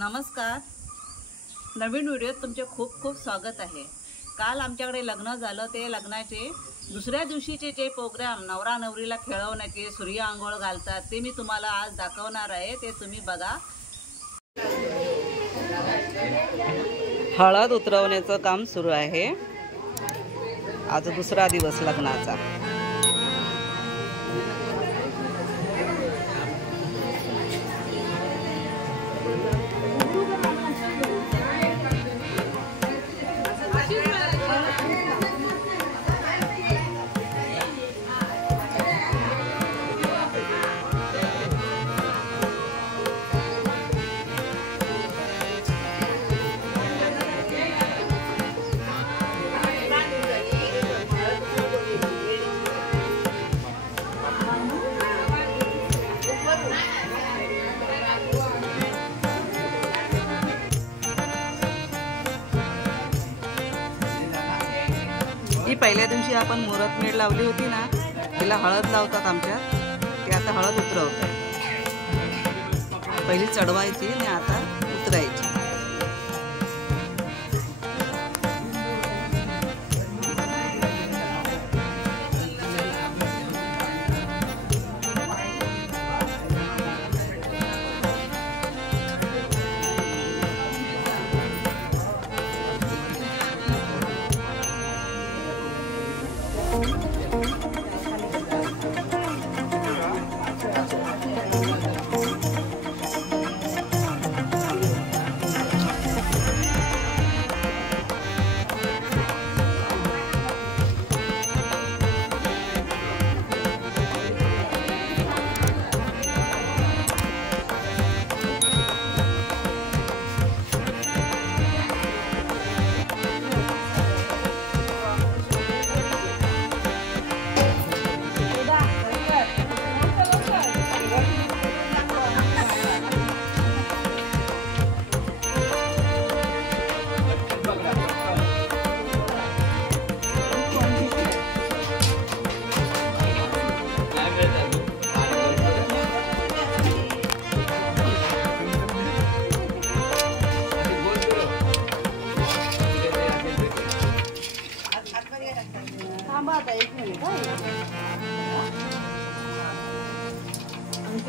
नमस्कार. नवीन व्हिडिओत तुमचे खूप खूप स्वागत आहे. काल आमच्याकडे लग्न झालं. ते लग्नाचे दुसऱ्या दिवशीचे जे प्रोग्राम नवरा नवरीला खेळवण्याचे, सूर्य आंघोळ घालतात, ते मी तुम्हाला आज दाखवणार आहे. ते तुम्ही बघा. हळद उतरवण्याचं काम सुरू आहे. आज दुसरा दिवस लग्नाचा. ही पहिल्या दिवशी आपण मुहूर्त मेढ लावली होती ना, तिला हळद लावतात आमच्यात. ते आता हळद उतरवत आहे. पहिली चढवायची आणि आता उतरायची.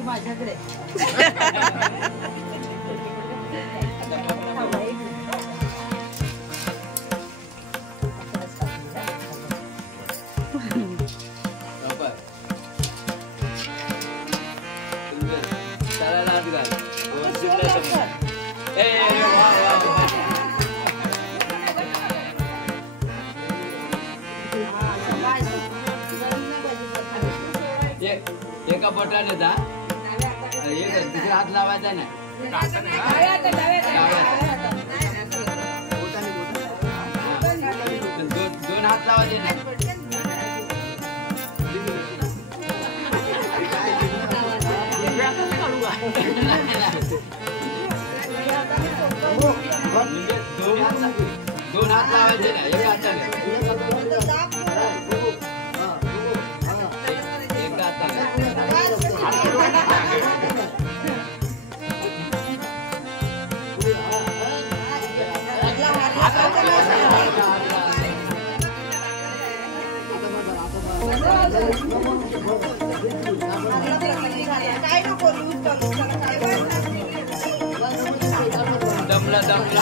माझ्याकडे एका बोटाने जा, दुसरा हात लावायचा नाही. दोन हात लावायचे नाही. दोन हात लावायचे नाही, एका हाताने. दमला दमला.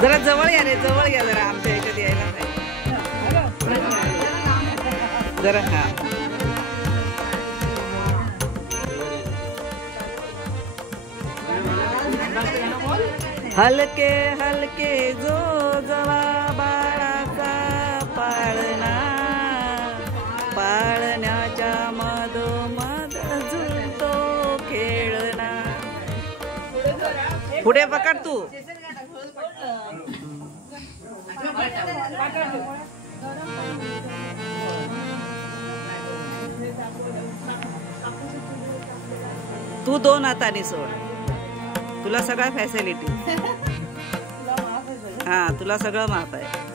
जरा जवळ या रे, जवळ या जरा. आमच्या ह्याच्यात यायला नाही जरा. हा हलके हलके जो जवा बाळाचा पाळणा, पाळण्याच्या मधोमध झुलतो खेळणा. पुढे पकड तू. तू 2 हाताने सोड, तुला सगळ्या फॅसिलिटी. हा, तुला सगळं माफ आहे.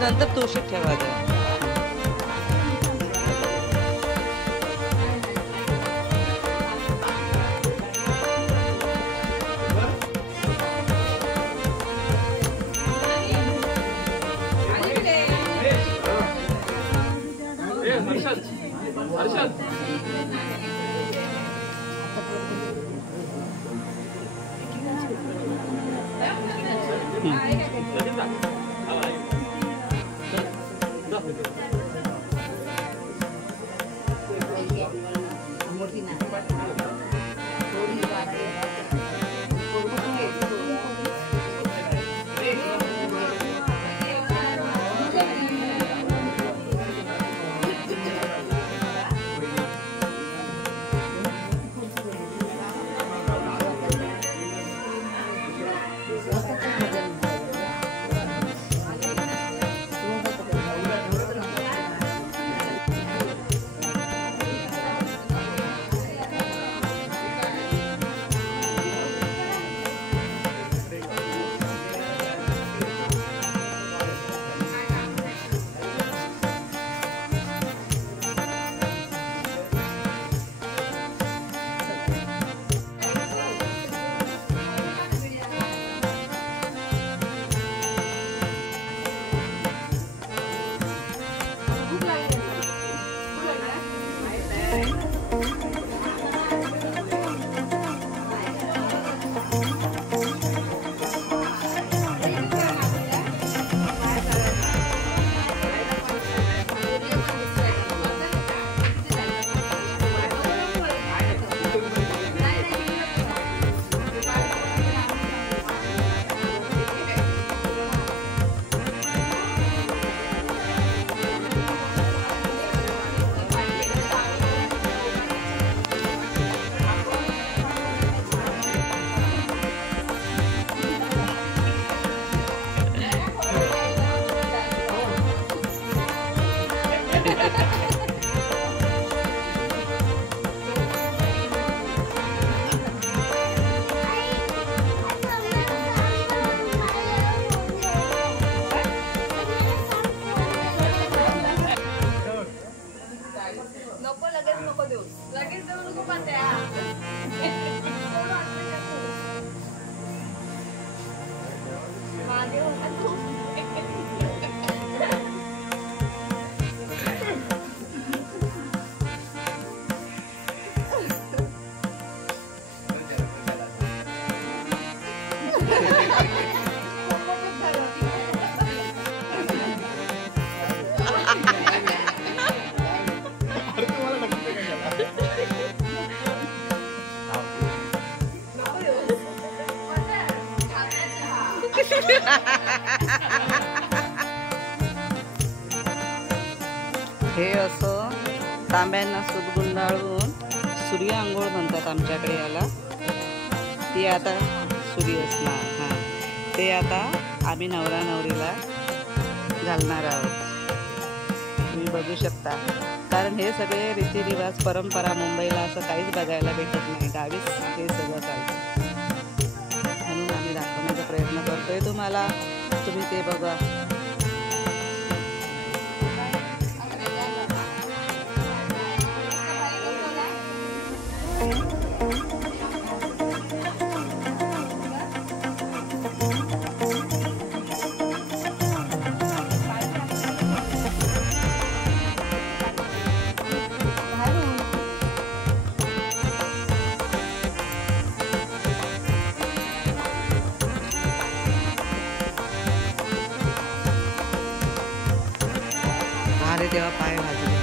नंतर तोशीत ठेवायचं. हे असं तांब्यांना सूत गुंडाळून सूर्य आंघोळ म्हणतात आमच्याकडे याला. ती आता सूर्य असणार. हां, ते आता आम्ही नवरा नवरीला घालणार आहोत. तुम्ही बघू शकता. कारण हे सगळे रीतिरिवाज परंपरा मुंबईला असं काहीच बघायला भेटत नाही. गावीच हे सगळं चालतं. म्हणून आम्ही दाखवण्याचा प्रयत्न करतोय तुम्हाला. तुम्ही ते बघा. अरे तेव्हा पाय भाजले.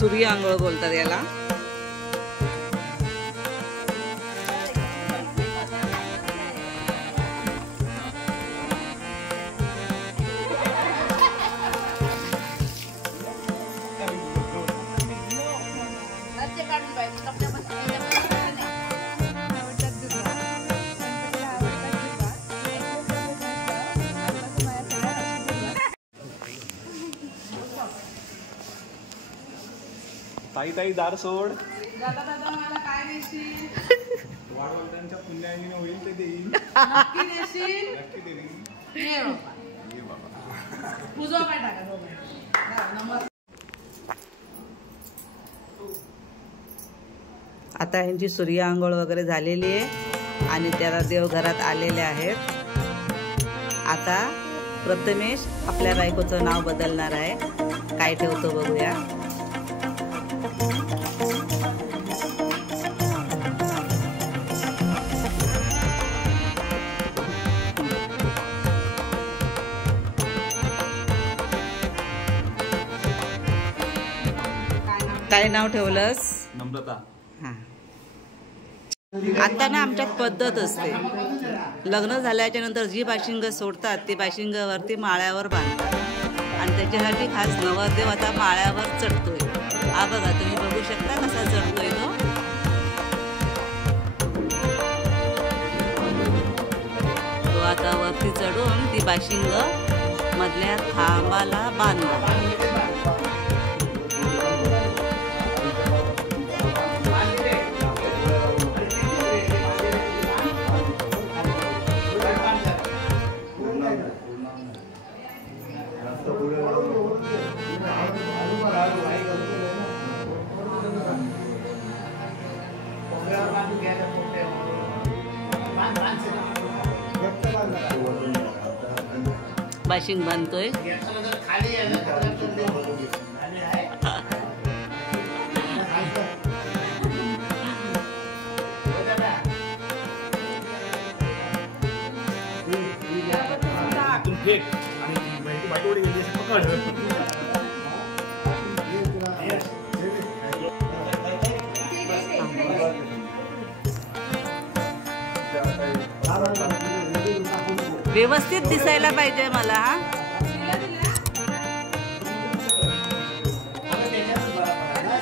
सूर्य आंघोळ बोलतात याला. ताई ताई दार सोड. दादा दादा मला काय देशील? वाढवंतांच्या पुण्याईने होईल ते देईन. नक्की देशील? नक्की देईन. ये बाबा. ये बाबा. पूजा पाय टाका. नमस्कार. आता ह्यांची सूर्य आंघोळ वगैरे झालेली आहे आणि त्याला देवघरात आलेले आहेत. आता प्रथमेश आपल्या बायकोचं नाव बदलणार आहे. काय ठेवतो बघूया. काय नाव ठेवलंस? नम्रता. हां. आता ना आमच्यात पद्धत असते. लग्न झाल्याच्या नंतर जी बाशिंग सोडतात ती बाशिंगावरती माळ्यावर बांधतात आणि त्याच्यासाठी खास नवरदेव आता माळ्यावर चढतोय. हा बघा, तुम्ही बघू शकता कसा चढतोय तो. तो आता वरती चढून ती बाशिंग मधल्या खांबाला बांधणार. बाशिंग बांधतोय. व्यवस्थित दिसायला पाहिजे मला.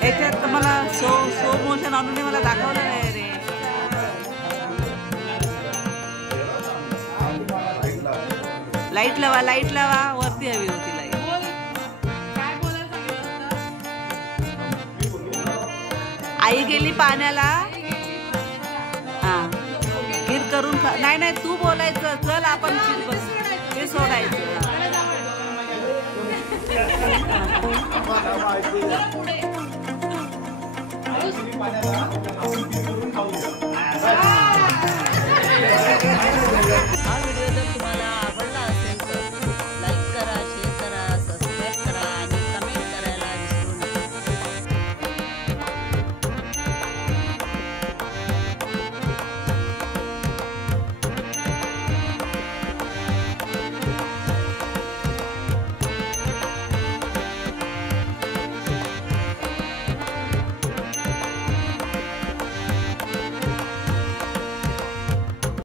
याच्यात मला सो मोशन आणून मला दाखवलं नाही रे. लाईट लावा, लाईट लावा. वरती हवी होती लाईट. आई गेली पाण्याला. हा खीर करून नाही नाही तू बोलायचं चल आपण खीर बनवू ते सोडायचं. पाण्याला